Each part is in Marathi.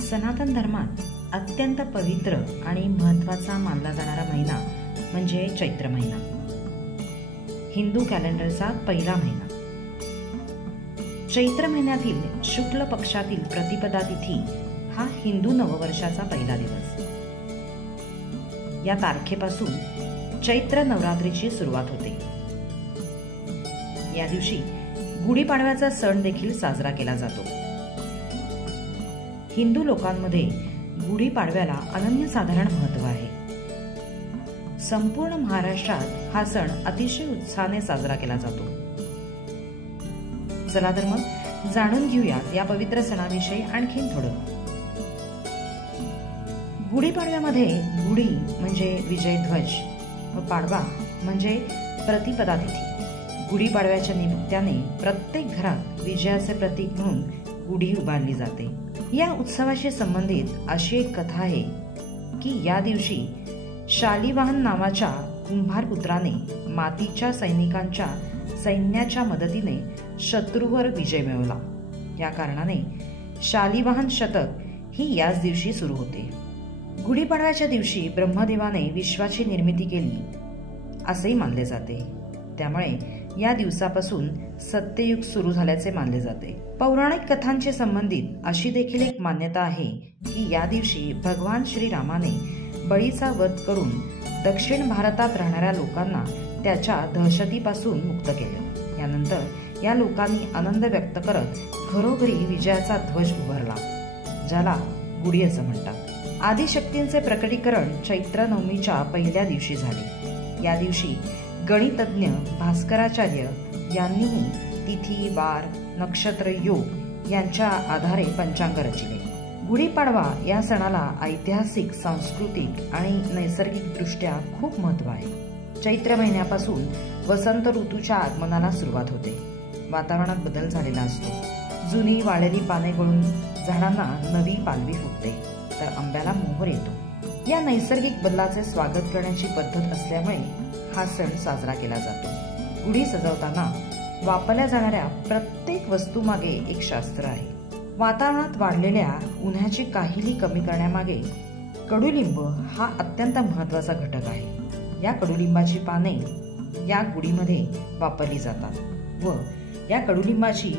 सनातन धर्मात अत्यंत पवित्र आणि महत्त्वाचा मानला जाणारा महिना म्हणजे चैत्र महिना। हिंदू कॅलेंडरचा पहिला महिना। चैत्र महिन्यातील शुक्ल पक्षातील प्रतिपदा तिथी हा हिंदू नववर्षाचा पहिला दिवस। या तारखेपासून चैत्र नवरात्रीची सुरुवात होते। या दिवशी गुढीपाडव्याचा सण देखील साजरा केला जातो। हिंदू लोकांमध्ये गुढीपाडव्याला अनन्यसाधारण महत्त्व आहे। संपूर्ण महाराष्ट्रात हा सण अतिशय उत्साहाने साजरा केला जातो। चला तर मग जाणून घेऊयात या पवित्र सणाविषयी आणखीन थोडं। गुढीपाडव्यामध्ये गुढी म्हणजे विजयध्वज व पाडवा म्हणजे प्रतिपदा तिथी। गुढीपाडव्याच्या निमित्ताने प्रत्येक घरात विजयाचे प्रतीक म्हणून गुढी उभारली जाते। या उत्सवाशी संबंधित अशी एक कथा आहे की या दिवशी शालिवाहन नावाच्या कुंभार पुत्राने मातीच्या सैनिकांच्या सैन्याच्या मदतीने शत्रूवर विजय मिळवला। या कारणाने शालिवाहन शतक ही याच दिवशी सुरू होते। गुढीपाडव्याच्या दिवशी ब्रह्मदेवाने विश्वाची निर्मिती केली असेही मानले जाते। त्यामुळे या दिवसापासून सत्ययुग सुरू झाल्याचे मानले जाते। पौराणिक कथांशी संबंधित अशी देखील एक मान्यता आहे की या दिवशी भगवान श्रीरामाने बळीचा वध करून दक्षिण भारतात राहणाऱ्या लोकांना त्याच्या दहशतीपासून मुक्त केले। यानंतर या लोकांनी आनंद व्यक्त करत घरोघरी विजयाचा ध्वज उभारला, ज्याला गुढी असं म्हणतात। आदिशक्तींचे प्रकटीकरण चैत्र नवमीच्या पहिल्या दिवशी झाले। या दिवशी गणितज्ञ भास्कराचार्य यांनीही तिथी, वार, नक्षत्र, योग यांच्या आधारे पंचांग रचिले। गुढीपाडवा या सणाला ऐतिहासिक, सांस्कृतिक आणि नैसर्गिक दृष्ट्या खूप महत्त्व आहे। चैत्र महिन्यापासून वसंत ऋतूच्या आगमनाला सुरुवात होते। वातावरणात बदल झालेला असतो। जुनी वाळलेली पाने गळून झाडांना नवी पालवी फुटते, तर आंब्याला मोहर येतो। या नैसर्गिक बदलाचे स्वागत करण्याची पद्धत असल्यामुळे हा सण साजरा केला जातो। गुढी सजवताना वापरल्या जाणाऱ्या प्रत्येक वस्तूमागे एक शास्त्र आहे। वातावरणात वाढलेल्या उन्हाची काहिली कमी करण्यामागे कडुलिंब हा अत्यंत महत्त्वाचा घटक आहे। या कडुलिंबाची पाने या गुढीमध्ये वापरली जातात व या कडुलिंबाची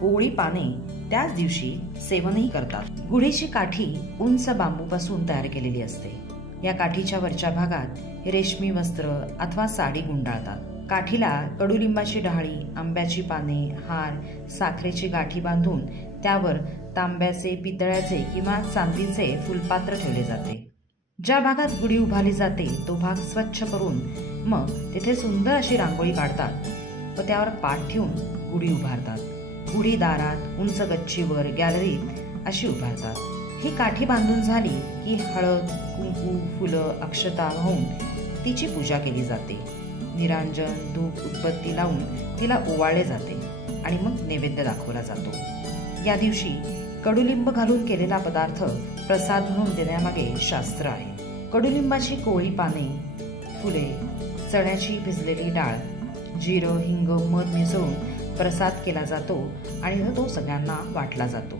कोवळी पाने त्याच दिवशी सेवनही करतात। गुढीची काठी उंच बांबूपासून तयार केलेली असते। या काठीच्या वरच्या भागात रेशमी वस्त्र अथवा साडी गुंडाळतात। काठीला कडुलिंबाची डहाळी, आंब्याची पाने, हार, साखरेची गाठी बांधून त्यावर तांब्याचे, पितळ्याचे किंवा चांदीचे फुलपात्र ठेवले जाते। ज्या भागात गुढी उभारली जाते तो भाग स्वच्छ करून मग तिथे सुंदर अशी रांगोळी काढतात व त्यावर पाट ठेवून गुढी उभारतात। गुढी दारात, उंच गच्चीवर, गॅलरीत अशी उभारतात। ही काठी बांधून झाली की हळद, कुंकू, फुलं, अक्षता वाहून तिची पूजा केली जाते। निरांजन, धूप, उदबत्ती लावून तिला ओवाळले जाते आणि मग नैवेद्य दाखवला जातो। या दिवशी कडुलिंब घालून केलेला पदार्थ प्रसाद म्हणून देण्यामागे शास्त्र आहे। कडुलिंबाची कोवळी पाने, फुले, चण्याची भिजलेली डाळ, जिरं, हिंग, मध मिसळून प्रसाद केला जातो आणि तो सगळ्यांना वाटला जातो।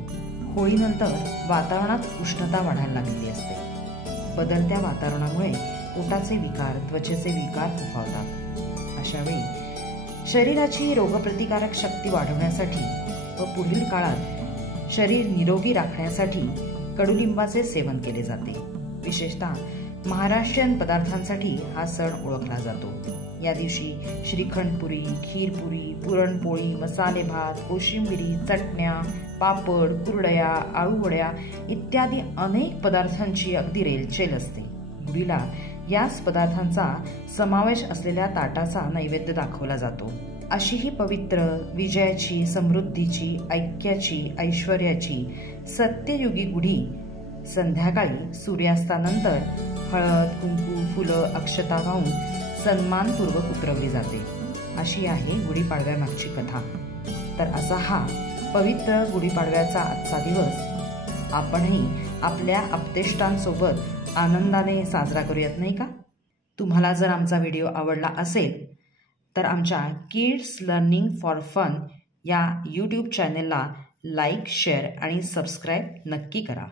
होळीनंतर वातावरणात उष्णता वाढायला लागलेली असते। बदलत्या वातावरणामुळे पोटाचे विकार, त्वचेचे विकार उद्भवतात। अशा वेळी शरीराची रोगप्रतिकारक शक्ती वाढवण्यासाठी व पुढील काळात शरीर निरोगी राखण्यासाठी कडुलिंबाचे सेवन केले जाते। विशेषतः महाराष्ट्रीयन पदार्थांसाठी हा सण ओळखला जातो। या दिवशी श्रीखंडपुरी, खीरपुरी, पुरणपोळी, मसाले भात, कोशिंबिरी, चटण्या, पापड, कुरडया, आळूवड्या इत्यादी अनेक पदार्थांची अगदी रेलचेल असते। गुढीला याच पदार्थांचा समावेश असलेल्या ताटाचा नैवेद्य दाखवला जातो। अशी ही पवित्र, विजयाची, समृद्धीची, ऐक्याची, ऐश्वर्याची सत्ययुगी गुढी संध्याकाळी सूर्यास्तानंतर हळद, कुंकू, फुलं, अक्षता वाहून सन्मानपूर्वक उतरवली जाते। अशी आहे गुढीपाडव्यामागची कथा। तर असा हा पवित्र गुढीपाडव्याचा आजचा दिवस आपणही आपल्या आप्तेष्टांसोबत आनंदाने साजरा करूयात, नाही का? तुम्हाला जर आमचा व्हिडिओ आवडला असेल तर आमच्या किड्स लर्निंग फॉर फन या यूट्यूब चॅनेलला लाईक, शेअर आणि सबस्क्राईब नक्की करा।